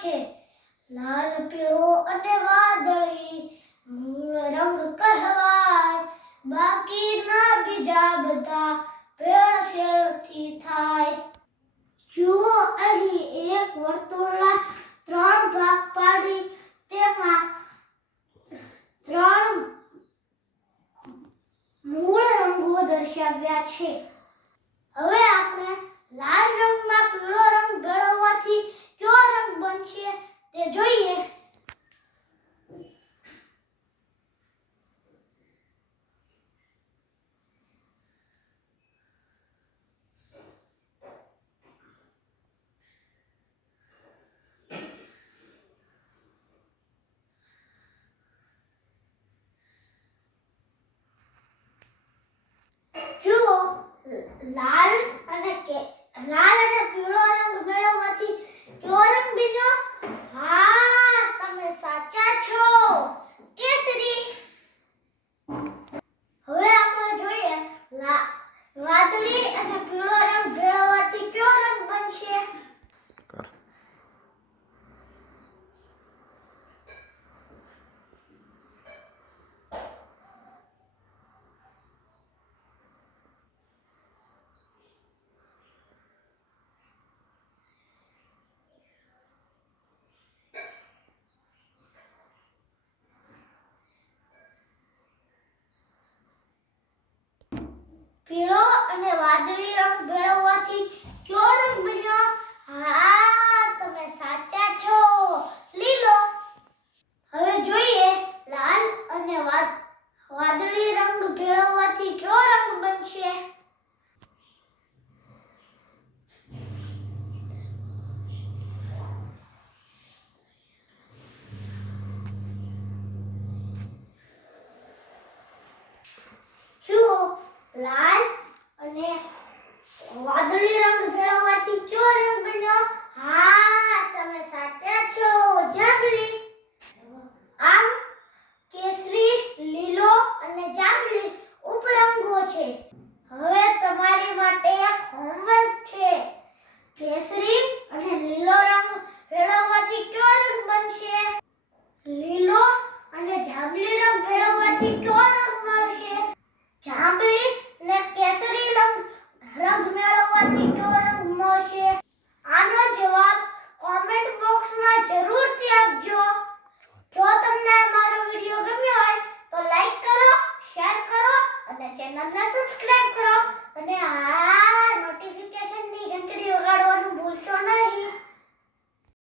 છે. લાલ, પીળો અને વાદળી, મૂળ રંગ કહેવાય. બાકીના બીજા બધા પેળથી થાય. જુઓ, અહીં એક વર્તુળના ત્રણ ભાગ પાડી. તેમાં ત્રણ મૂળ રંગો દર્શાવ્યા છે. હવે આપણે લાલ રંગમાં પીળો રંગ ભેળવવાથી lá અને વાદળી રંગ ભેળવવાથી કયો રંગ બન્યો?